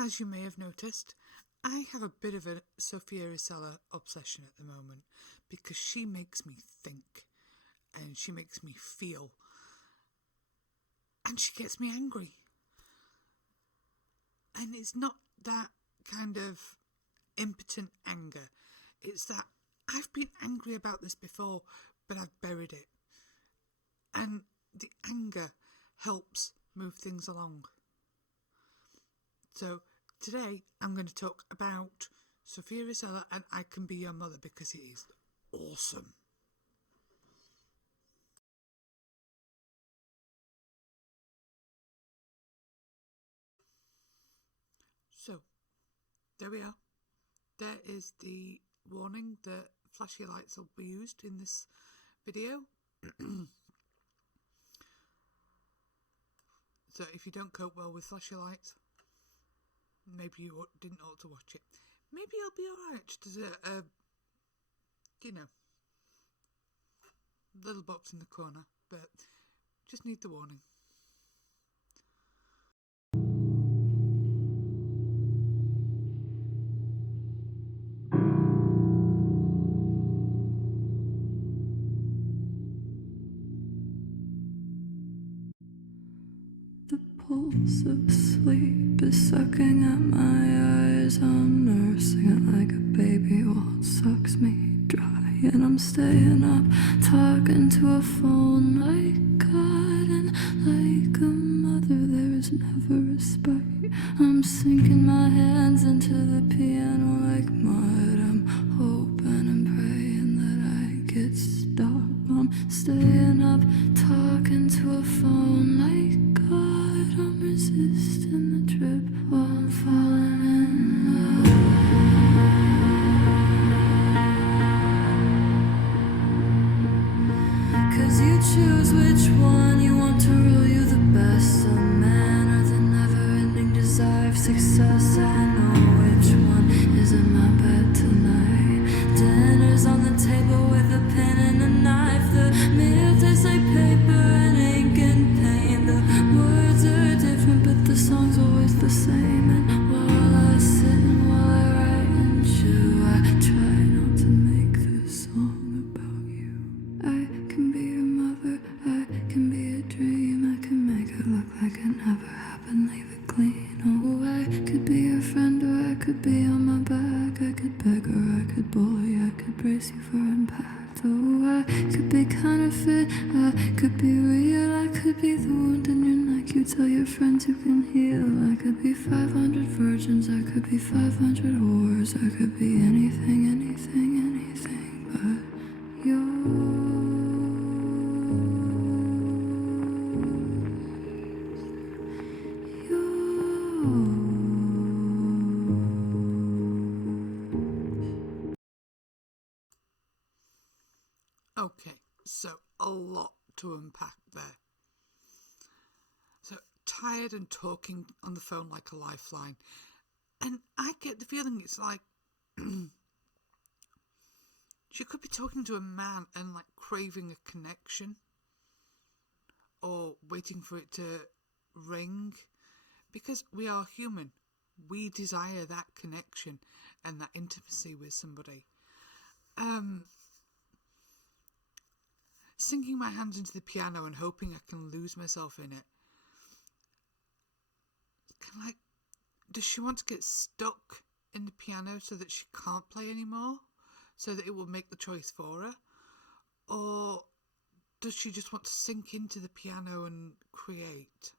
As you may have noticed, I have a bit of a Sofia Isella obsession at the moment because she makes me think and she makes me feel and she gets me angry. And it's not that kind of impotent anger. It's that I've been angry about this before, but I've buried it. And the anger helps move things along. So today I'm going to talk about Sofia Isella and I Can Be Your Mother because it is awesome. So, there we are. There is the warning that flashy lights will be used in this video. So if you don't cope well with flashy lights, maybe you didn't ought to watch it. Maybe I'll be alright, just as a little box in the corner, but just need the warning. The pulse of sleep is sucking at my eyes. I'm nursing it like a baby while it sucks me dry. And I'm staying up, talking to a phone like God and like a mother. There is never respite. I'm sinking my hands into the piano like mud. I'm hoping and praying that I get stuck. I'm staying up, talking to a phone like God. I'm resisting the trip while I'm falling in love. Cause you choose which one you want to rule you the best. A man or the never-ending desire of success. I know which one is in my bed tonight. Dinner's on the table with a pen and a knife. The meal tastes like paper and ink and paint. The words are different but the song's always the same. And while I sit and while I write and chew, I try not to make this song about you. I can be your mother, I can be a dream. I can make it look like it never happened, leave it clean. Oh, I could be your friend or I could be on my back. I could beg or I could bully, I could brace you for impact. Oh, I could be counterfeit, I could be real. I could be the wound in your neck you tell your friends you can heal. I could be 500 virgins, I could be 500 whores. I could be anything, anything, anything but yours. Okay, so a lot to unpack there. So tired and talking on the phone like a lifeline. And I get the feeling it's like she could be talking to a man and like craving a connection or waiting for it to ring, because we are human. We desire that connection and that intimacy with somebody. Sinking my hands into the piano and hoping I can lose myself in it. Kind of like, does she want to get stuck in the piano so that she can't play anymore? So that it will make the choice for her? Or does she just want to sink into the piano and create?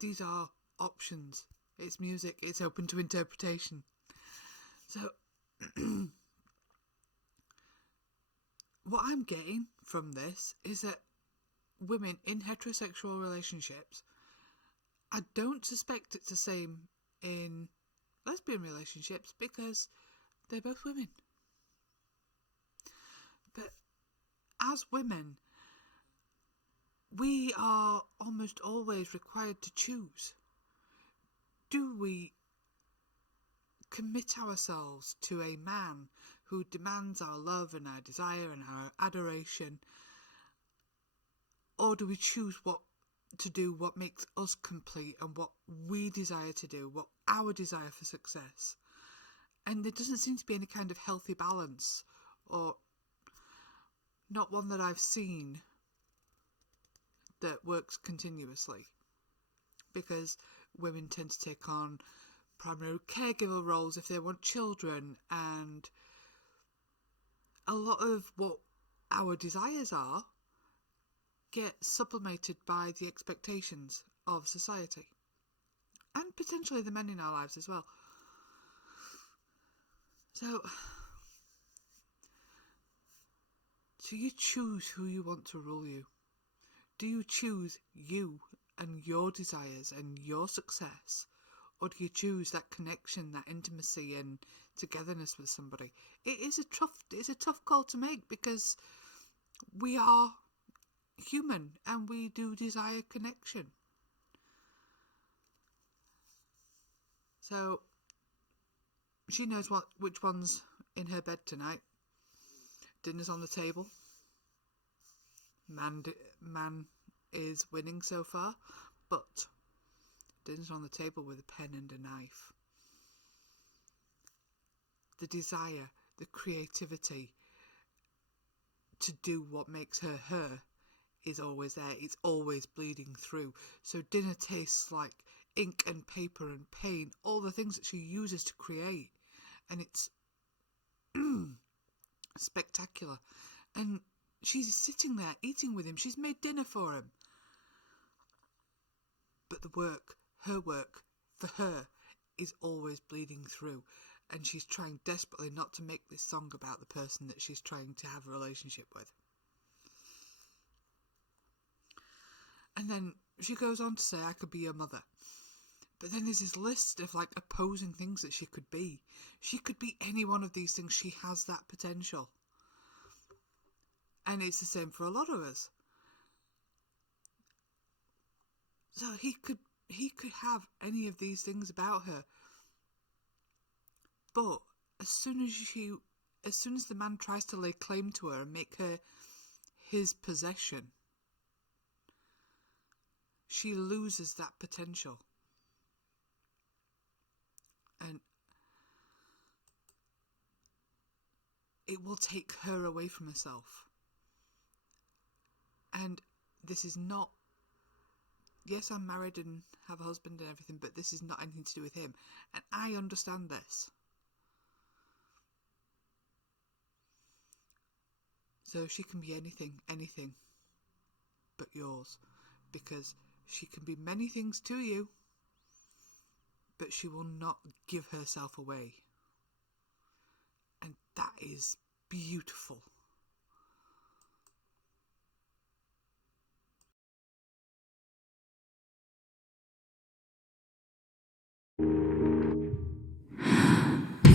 These are options. It's music. It's open to interpretation. So what I'm getting from this is that women in heterosexual relationships, I don't suspect it's the same in lesbian relationships because they're both women. But as women, we are almost always required to choose. Do we commit ourselves to a man who demands our love and our desire and our adoration, or do we choose what to do what makes us complete and what we desire to do, what our desire for success. And there doesn't seem to be any kind of healthy balance, or not one that I've seen that works continuously, because women tend to take on primary caregiver roles if they want children, and a lot of what our desires are get sublimated by the expectations of society, and potentially the men in our lives as well. So you choose who you want to rule you. Do you choose you and your desires and your success, or do you choose that connection, that intimacy and togetherness with somebody? It's a tough call to make, because we are human and we do desire connection. So she knows which one's in her bed tonight. Dinner's on the table. Man is winning so far, but dinner's on the table with a pen and a knife. The desire, the creativity to do what makes her her is always there. It's always bleeding through. So dinner tastes like ink and paper and paint, all the things that she uses to create, and it's spectacular. And she's sitting there eating with him. She's made dinner for him. But her work for her is always bleeding through, and she's trying desperately not to make this song about the person that she's trying to have a relationship with. And then she goes on to say, I could be your mother. But then there's this list of like opposing things that she could be. She could be any one of these things. She has that potential. And it's the same for a lot of us. So he could have any of these things about her. But as soon as the man tries to lay claim to her and make her his possession, she loses that potential. And it will take her away from herself. And this is not, yes, I'm married and have a husband and everything, but this is not anything to do with him. And I understand this. So she can be anything but yours, because she can be many things to you, but she will not give herself away. And that is beautiful. You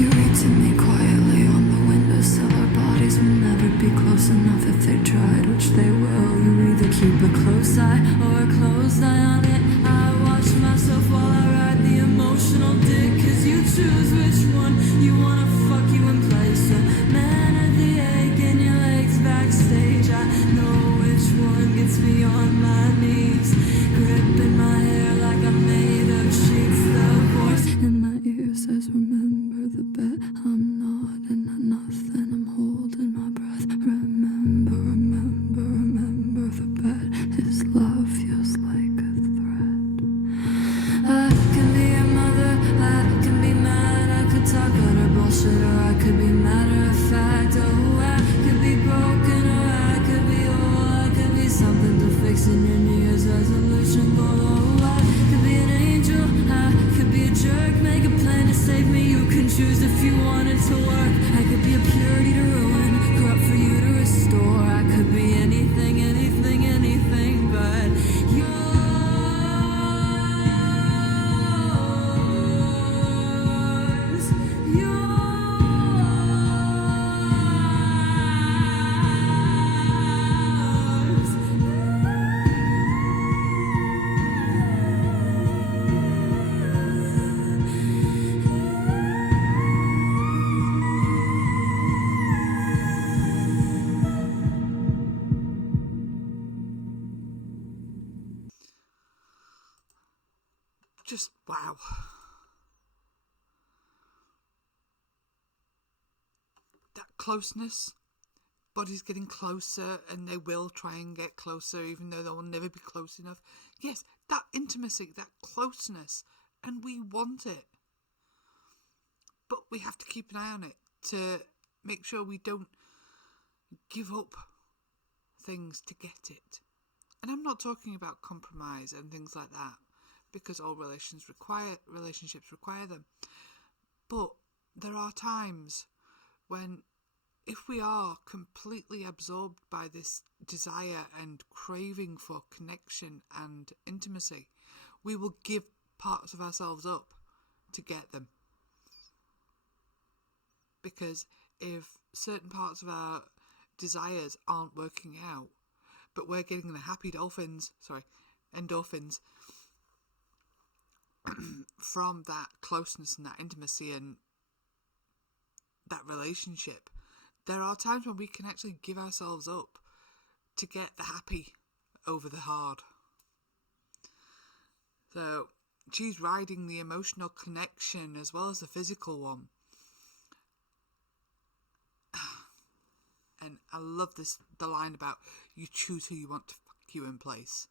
read to me quietly on the windowsill. Our bodies will never be close enough if they tried, which they will. You either keep a close eye or a closed eye on it. I watch myself while I ride the emotional dick, 'cause you choose which one you wanna fuck you in place. A man at the egg and your legs backstage. I know which one gets me on my knees, gripping my hair like I'm made of sheets. The voice in my ear says, remember the bet. I'm not and not nothing. I'm holding my breath. Remember the bet. His love feels like a threat. I can be your mother, I can be mad, I could talk utter bullshit, or I could be matter of fact. Oh, I could be broken, or I could be whole, I could be something to fix in your New Year's resolution goal. Oh, I could be an angel, I could be a jerk, make a plan to save me. You can choose if you want it to work. I could be a purity to ruin, corrupt for you to restore. I could be anything but yours. just, wow. That closeness, bodies getting closer, and they will try and get closer even though they will never be close enough. Yes, that intimacy, that closeness, and we want it. But we have to keep an eye on it to make sure we don't give up things to get it. And I'm not talking about compromise and things like that, because all relationships require them. But there are times when, if we are completely absorbed by this desire and craving for connection and intimacy, we will give parts of ourselves up to get them. Because if certain parts of our desires aren't working out, but we're getting the happy endorphins from that closeness and that intimacy and that relationship, there are times when we can actually give ourselves up to get the happy over the hard. So she's riding the emotional connection as well as the physical one. And I love the line about you choose who you want to fuck you in place.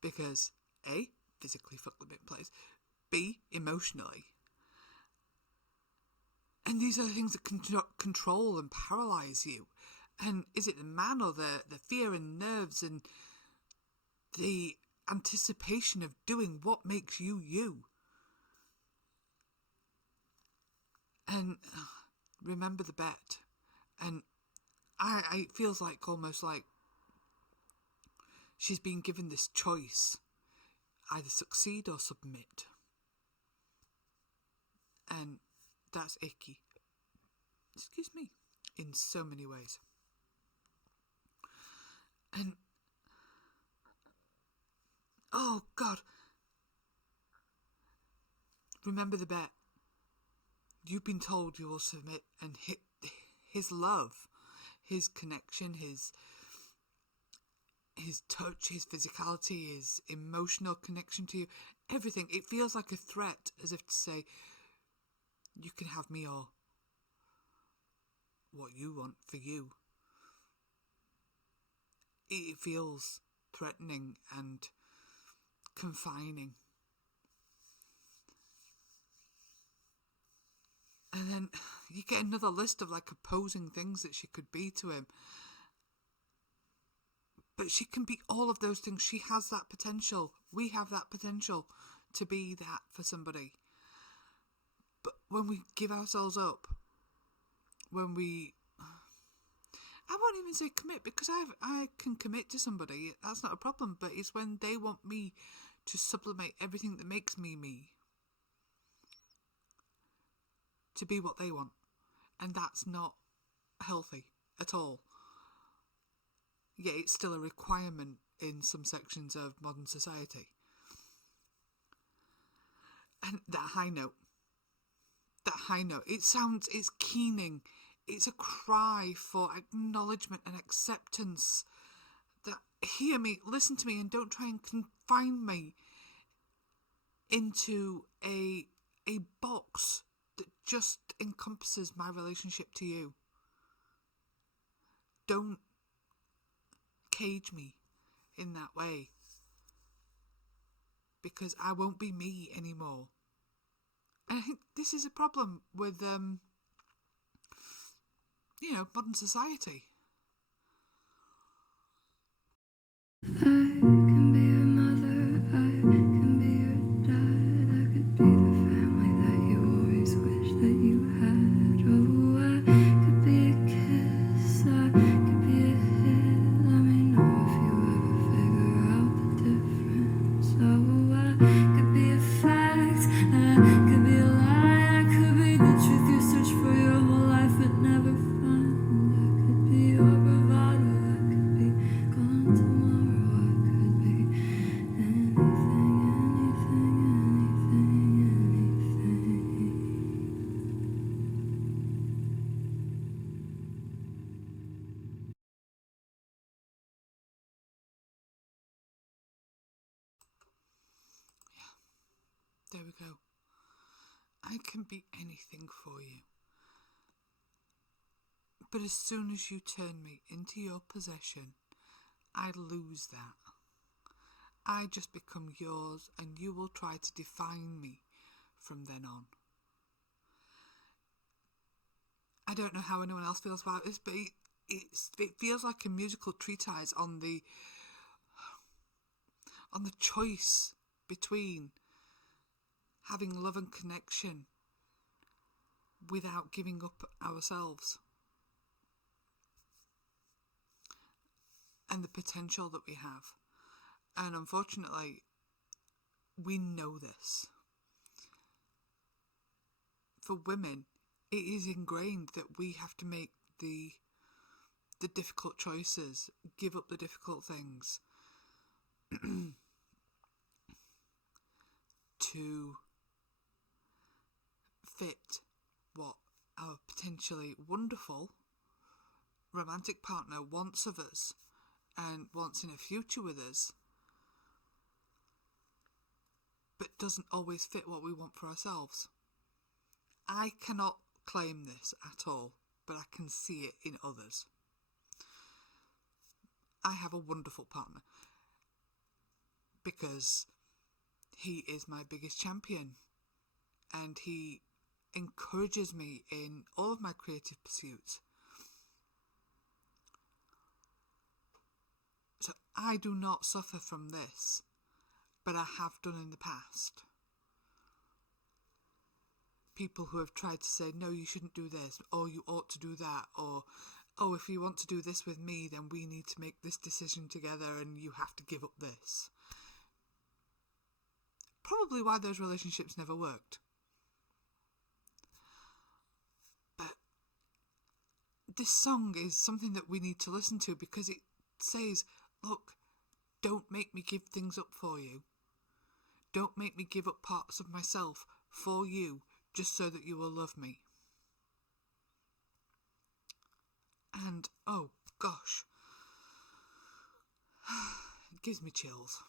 Because A, physically fuck them in place. B, emotionally. And these are the things that can control and paralyse you. And is it the man or the fear and nerves and the anticipation of doing what makes you you? And remember the bet. And it feels like almost like she's been given this choice. Either succeed or submit. And that's icky. Excuse me. In so many ways. And oh God. Remember the bet. You've been told you will submit, and his love, his connection, his touch, his physicality, his emotional connection to you, everything. It feels like a threat, as if to say, you can have me or what you want for you. It feels threatening and confining. And then you get another list of like opposing things that she could be to him. But she can be all of those things. She has that potential. We have that potential to be that for somebody. But when we give ourselves up, when we... I won't even say commit, because I can commit to somebody. That's not a problem. But it's when they want me to sublimate everything that makes me me, to be what they want. And that's not healthy at all. Yet it's still a requirement in some sections of modern society. And that high note, it's keening. It's a cry for acknowledgement and acceptance. That hear me, listen to me, and don't try and confine me into a box that just encompasses my relationship to you. Don't cage me in that way, because I won't be me anymore. And I think this is a problem with modern society. I can be your mother, I can be your dad, I could be the family that you always wished that you had. Oh, I could be a kiss, I could be a hit. Let me know if you ever figure out the difference. Oh, I could be a fact, I could be a lie, I could be the truth you search for your whole life but never find. I could be your bravado, I could be gone tomorrow, I could be anything, anything, anything, anything. There we go. I can be anything for you. But as soon as you turn me into your possession, I lose that. I just become yours, and you will try to define me from then on. I don't know how anyone else feels about this, but it feels like a musical treatise on the choice between having love and connection without giving up ourselves, and the potential that we have. And unfortunately, we know this. For women, it is ingrained that we have to make the difficult choices, give up the difficult things to fit what our potentially wonderful romantic partner wants of us and wants in a future with us, but doesn't always fit what we want for ourselves. I cannot claim this at all, but I can see it in others. I have a wonderful partner because he is my biggest champion, and he encourages me in all of my creative pursuits. So I do not suffer from this, but I have done in the past. People who have tried to say, no, you shouldn't do this, or you ought to do that, or, oh, if you want to do this with me, then we need to make this decision together and you have to give up this. Probably why those relationships never worked. But this song is something that we need to listen to, because it says, look, don't make me give things up for you. Don't make me give up parts of myself for you just so that you will love me. And, oh gosh, it gives me chills.